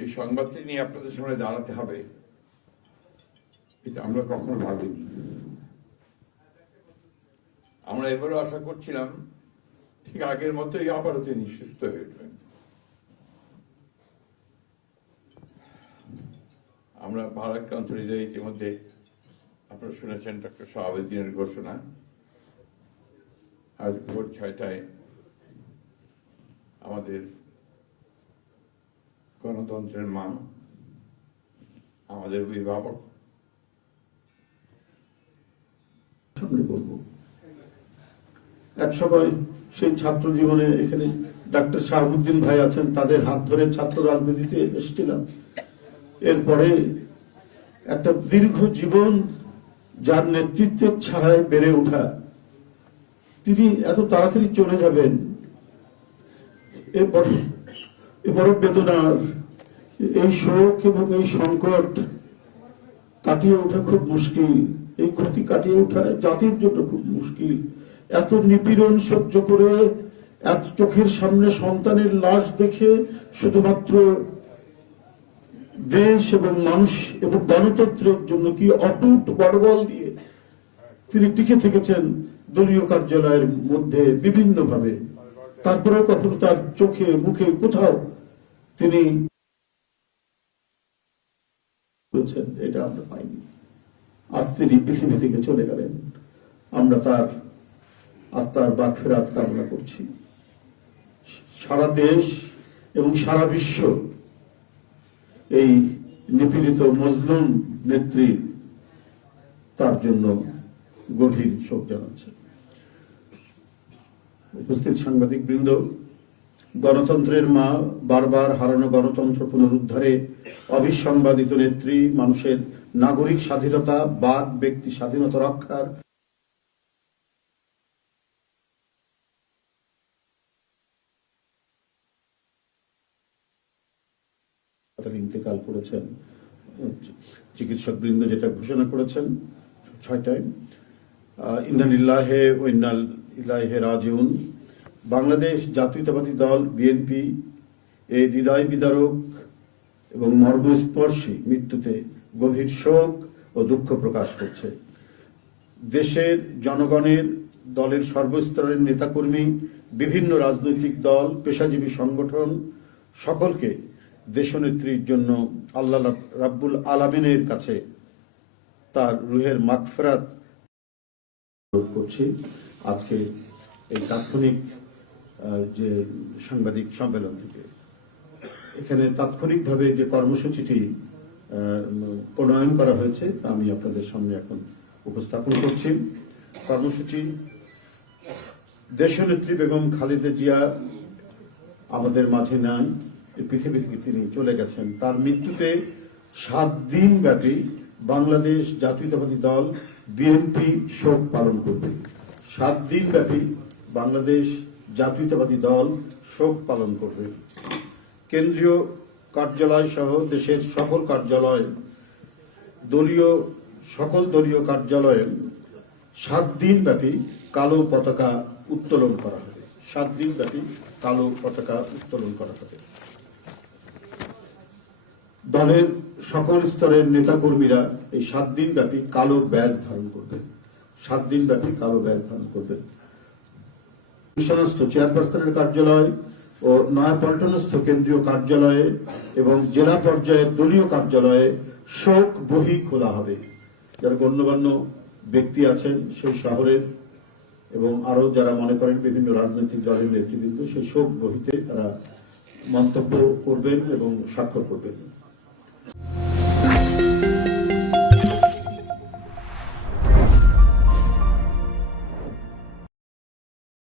এই সংবাদটি নিয়ে আপনাদের সামনে দাঁড়াতে হবে। এটা আমরা কখনো ভাবিনি। আমরা এবারও আশা করছিলাম, ঠিক আগের মতোই আবারও তিনি সুস্থ হয়ে উঠবেন। আমরা ভারাক্রান্ত হৃদয়ে ইতিমধ্যে আপনারা শুনেছেন ডক্টর শাহাবুদ্দিনের ঘোষণা। আজ ভোর ছয়টায় আমাদের গণতন্ত্রের মা আমাদের অভিভাবক। এক সময় সেই ছাত্র জীবনে এখানে ডাক্তার শাহাবুদ্দিন ভাই আছেন, তাদের হাত ধরে ছাত্র রাজনীতিতে এসেছিলাম। এরপরে একটা দীর্ঘ জীবন যার নেতৃত্বের ছায় বেড়ে ওঠা, তিনি এত তাড়াতাড়ি চলে যাবেন এ বড় বেদনার, এই শোক এবং এই সংকট কাটিয়ে ওঠা খুব মুশকিল। এই ক্ষতি কাটিয়ে ওঠা জাতির জন্য খুব মুশকিল। এত নিপীড়ন সহ্য করে, এত চোখের সামনে সন্তানের লাশ দেখে শুধুমাত্র দেশ এবং মানুষ এবং গণতন্ত্রের জন্য কি অটুট বড়বল দিয়ে তিনি টিকে থেকেছেন দলীয় কার্যালয়ের মধ্যে বিভিন্ন ভাবে তারপরেও কখনো তার চোখে, মুখে কোথাও তিনি করেছেন এটা আমরা পাইনি। আজ তিনি পৃথিবী থেকে চলে গেলেন। আমরা তার আত্মার বাক ফেরাত কামনা করছি। সারা দেশ এবং সারা বিশ্ব এই নিপীড়িত মজলুম নেত্রী তার জন্য গভীর শোক জানাচ্ছে। উপস্থিত সাংবাদিক বৃন্দ গণতন্ত্রের মা বারবার হারানো গণতন্ত্র পুনরুদ্ধারে অবিসংবাদিত নেত্রী মানুষের নাগরিক স্বাধীনতা বাদ ব্যক্তি স্বাধীনতা রক্ষার ইন্তেকাল করেছেন। চিকিৎসক বৃন্দ যেটা ঘোষণা করেছেন ছয়টায়। আহ, ইন্নালিল্লাহে ও ইন্নাল ইলাহে রাজিউন। বাংলাদেশ জাতীয়তাবাদী দল বিএনপি এই হৃদয় বিদারক এবং মর্মস্পর্শী মৃত্যুতে গভীর শোক ও দুঃখ প্রকাশ করছে। দেশের জনগণের, দলের সর্বস্তরের নেতাকর্মী, বিভিন্ন রাজনৈতিক দল, পেশাজীবী সংগঠন সকলকে দেশনেত্রীর জন্য আল্লাহ রাব্বুল আলামিনের কাছে তার রুহের মাগফেরাত করছি। আজকে এই তাৎক্ষণিক যে সাংবাদিক সম্মেলন থেকে। এখানে তাৎক্ষণিকভাবে যে কর্মসূচিটি প্রণয়ন করা হয়েছে, তা আমি আপনাদের সামনে এখন উপস্থাপন করছি। কর্মসূচি, দেশনেত্রী বেগম খালেদা জিয়া আমাদের মাঝে নাই পৃথিবী থেকে তিনি চলে গেছেন। তার মৃত্যুতে সাত দিন ব্যাপী বাংলাদেশ জাতীয়তাবাদী দল, বিএনপি শোক পালন করবে। সাত দিন ব্যাপী বাংলাদেশ জাতীয়তাবাদী দল শোক পালন করবে। কেন্দ্রীয় কার্যালয় সহ দেশের সকল কার্যালয়, দলীয়, সকল দলীয় কার্যালয়ে সাত দিন ব্যাপী কালো পতাকা উত্তোলন করা হবে। সাত দিন ব্যাপী কালো পতাকা উত্তোলন করা হবে। দলের সকল স্তরের নেতাকর্মীরা এই সাত দিন ব্যাপী কালো ব্যাজ ধারণ করবেন সাত দিন ব্যাপী কালো ব্যাজ ধারণ করবেন মিশনস্থ চেয়ারপারসনের কার্যালয় ও নয়াপল্টনস্থ কেন্দ্রীয় কার্যালয়ে এবং জেলা পর্যায়ের দলীয় কার্যালয়ে শোক বহি খোলা হবে। যারা গণ্যমান্য ব্যক্তি আছেন সেই শহরের এবং আরও যারা মনে করেন বিভিন্ন রাজনৈতিক দলের নেতৃবৃন্দ, সেই শোক বহিতে তারা মন্তব্য করবেন এবং স্বাক্ষর করবেন।